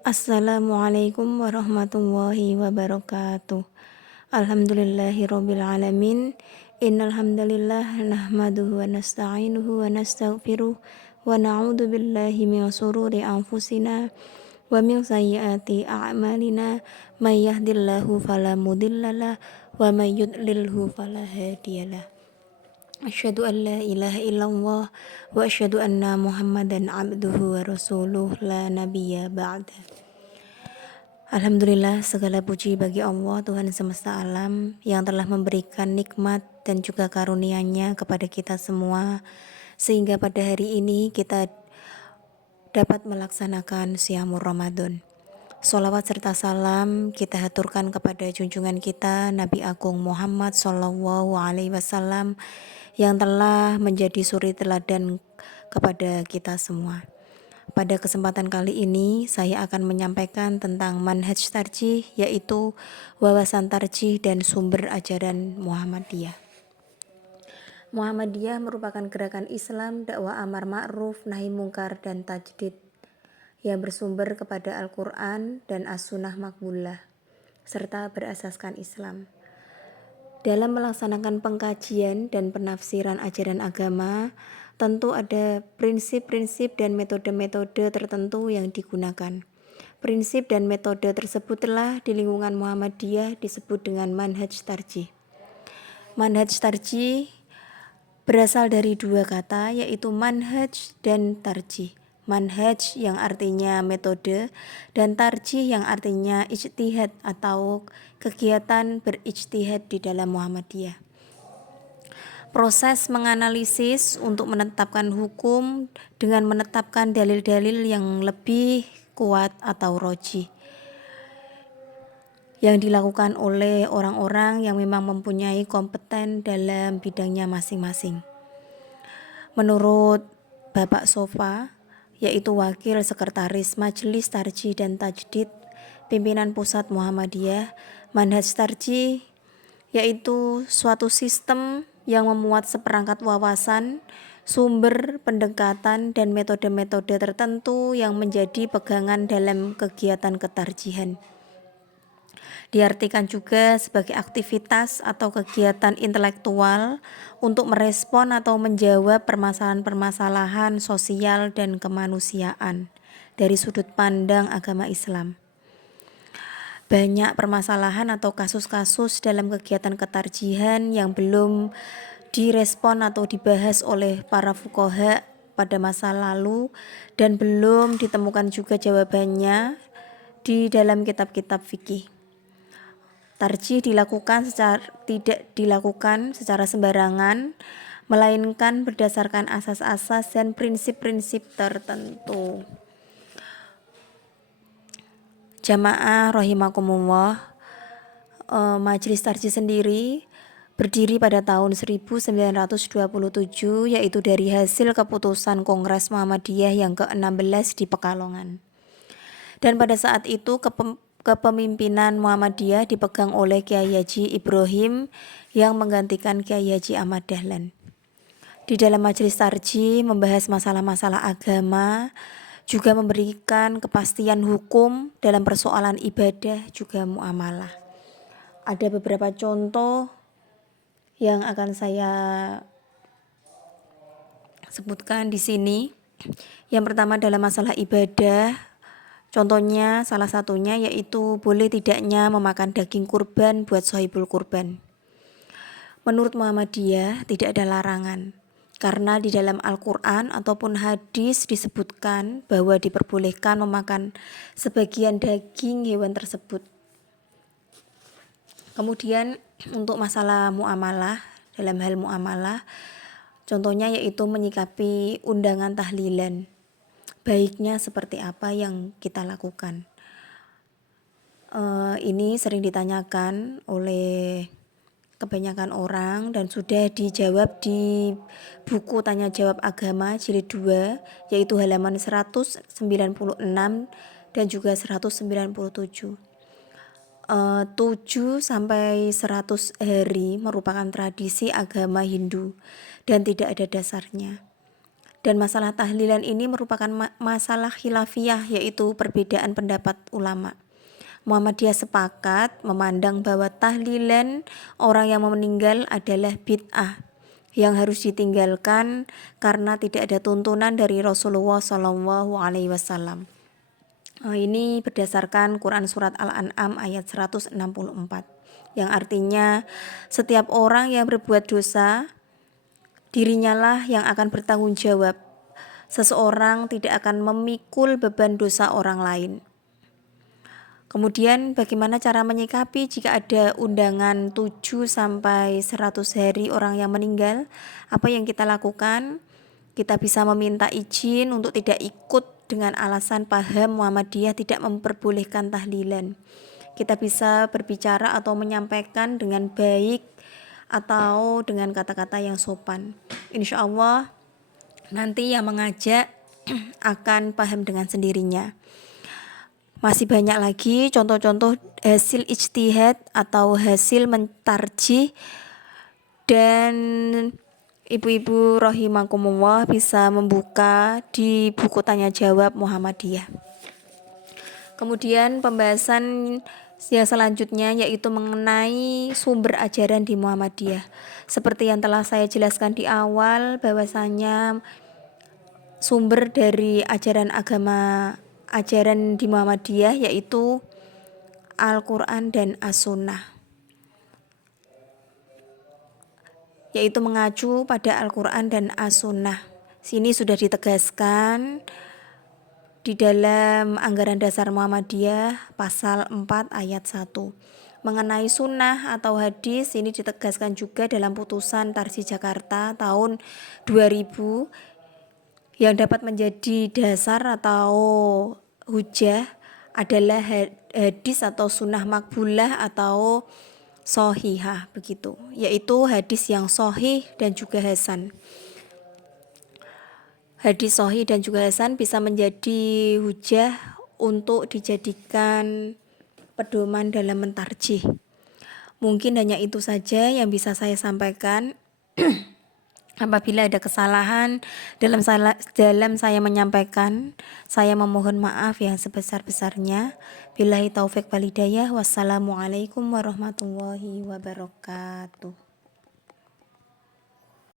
Assalamualaikum warahmatullahi wabarakatuh. Alhamdulillahirabbil alamin. Innal hamdalillah nahmaduhu wa nasta'inuhu wa nastaghfiruh wa na'udzu billahi min shururi anfusina wa min sayyiati a'malina. May yahdihillahu fala mudhillalah wa may yudlilhu fala hadiyalah. Asyhadu an la ilaha illallah wa asyhadu anna Muhammadan abduhu wa rasuluh la nabiyya ba'da. Alhamdulillah, segala puji bagi Allah Tuhan semesta alam yang telah memberikan nikmat dan juga karunia-Nya kepada kita semua, sehingga pada hari ini kita dapat melaksanakan Siyamur Ramadan. Sholawat serta salam kita haturkan kepada junjungan kita Nabi Agung Muhammad Sallallahu Alaihi Wasallam yang telah menjadi suri teladan kepada kita semua. Pada kesempatan kali ini saya akan menyampaikan tentang manhaj tarjih, yaitu wawasan tarjih dan sumber ajaran Muhammadiyah. Muhammadiyah merupakan gerakan Islam dakwah amar ma'ruf, nahi mungkar dan tajdid yang bersumber kepada Al-Quran dan As-Sunnah Maqbulah serta berasaskan Islam. Dalam melaksanakan pengkajian dan penafsiran ajaran agama, tentu ada prinsip-prinsip dan metode-metode tertentu yang digunakan. Prinsip dan metode tersebutlah di lingkungan Muhammadiyah disebut dengan manhaj tarjih. Manhaj tarjih berasal dari dua kata, yaitu manhaj dan tarjih. Manhaj yang artinya metode dan tarjih yang artinya ijtihad atau kegiatan berijtihad di dalam Muhammadiyah. Proses menganalisis untuk menetapkan hukum dengan menetapkan dalil-dalil yang lebih kuat atau rojih yang dilakukan oleh orang-orang yang memang mempunyai kompeten dalam bidangnya masing-masing. Menurut Bapak Sofa, yaitu Wakil Sekretaris Majelis Tarjih dan Tajdid Pimpinan Pusat Muhammadiyah, manhaj tarjih yaitu suatu sistem yang memuat seperangkat wawasan, sumber, pendekatan, dan metode-metode tertentu yang menjadi pegangan dalam kegiatan ketarjihan. Diartikan juga sebagai aktivitas atau kegiatan intelektual untuk merespon atau menjawab permasalahan-permasalahan sosial dan kemanusiaan dari sudut pandang agama Islam. Banyak permasalahan atau kasus-kasus dalam kegiatan ketarjihan yang belum direspon atau dibahas oleh para fuqaha pada masa lalu dan belum ditemukan juga jawabannya di dalam kitab-kitab fikih. Tarjih tidak dilakukan secara sembarangan, melainkan berdasarkan asas-asas dan prinsip-prinsip tertentu. Jamaah rahimakumullah, Majelis Tarjih sendiri berdiri pada tahun 1927, yaitu dari hasil keputusan Kongres Muhammadiyah yang ke-16 di Pekalongan. Dan pada saat itu kepemimpinan Muhammadiyah dipegang oleh Kyai Haji Ibrahim yang menggantikan Kyai Haji Ahmad Dahlan. Di dalam majelis tarjih membahas masalah-masalah agama, juga memberikan kepastian hukum dalam persoalan ibadah juga muamalah. Ada beberapa contoh yang akan saya sebutkan di sini. Yang pertama dalam masalah ibadah, contohnya salah satunya yaitu boleh tidaknya memakan daging kurban buat shahibul kurban. Menurut Muhammadiyah tidak ada larangan, karena di dalam Al-Quran ataupun hadis disebutkan bahwa diperbolehkan memakan sebagian daging hewan tersebut. Kemudian untuk masalah muamalah, dalam hal muamalah, contohnya yaitu menyikapi undangan tahlilan. Baiknya seperti apa yang kita lakukan. Ini sering ditanyakan oleh kebanyakan orang dan sudah dijawab di buku Tanya Jawab Agama jilid 2, yaitu halaman 196 dan juga 197. 7 sampai 100 hari merupakan tradisi agama Hindu dan tidak ada dasarnya. Dan masalah tahlilan ini merupakan masalah khilafiyah, yaitu perbedaan pendapat ulama. Muhammadiyah sepakat memandang bahwa tahlilan orang yang meninggal adalah bid'ah yang harus ditinggalkan karena tidak ada tuntunan dari Rasulullah SAW. Ini berdasarkan Quran Surat Al-An'am ayat 164, yang artinya setiap orang yang berbuat dosa, dirinya lah yang akan bertanggung jawab. Seseorang tidak akan memikul beban dosa orang lain. Kemudian bagaimana cara menyikapi jika ada undangan 7-100 hari orang yang meninggal? Apa yang kita lakukan? Kita bisa meminta izin untuk tidak ikut dengan alasan paham Muhammadiyah tidak memperbolehkan tahlilan. Kita bisa berbicara atau menyampaikan dengan baik atau dengan kata-kata yang sopan. Insya Allah nanti yang mengajak akan paham dengan sendirinya. Masih banyak lagi contoh-contoh hasil ijtihad atau hasil mentarjih, dan ibu-ibu rahimakumullah bisa membuka di buku tanya jawab Muhammadiyah. Kemudian pembahasan yang selanjutnya yaitu mengenai sumber ajaran di Muhammadiyah. Seperti yang telah saya jelaskan di awal, bahwasanya sumber dari ajaran di Muhammadiyah yaitu Al-Quran dan As-Sunnah, yaitu mengacu pada Al-Quran dan As-Sunnah. Sini sudah ditegaskan di dalam anggaran dasar Muhammadiyah pasal 4 ayat 1. Mengenai sunnah atau hadis, ini ditegaskan juga dalam putusan Tarsi Jakarta tahun 2000, yang dapat menjadi dasar atau hujah adalah hadis atau sunnah makbulah atau sohihah, begitu, yaitu hadis yang sohih dan juga hasan. Hadis sohih dan juga hasan bisa menjadi hujah untuk dijadikan pedoman dalam mentarjih. Mungkin hanya itu saja yang bisa saya sampaikan. Apabila ada kesalahan dalam saya menyampaikan, saya memohon maaf yang sebesar-besarnya. Billahi taufik wal hidayah. Wassalamualaikum warahmatullahi wabarakatuh.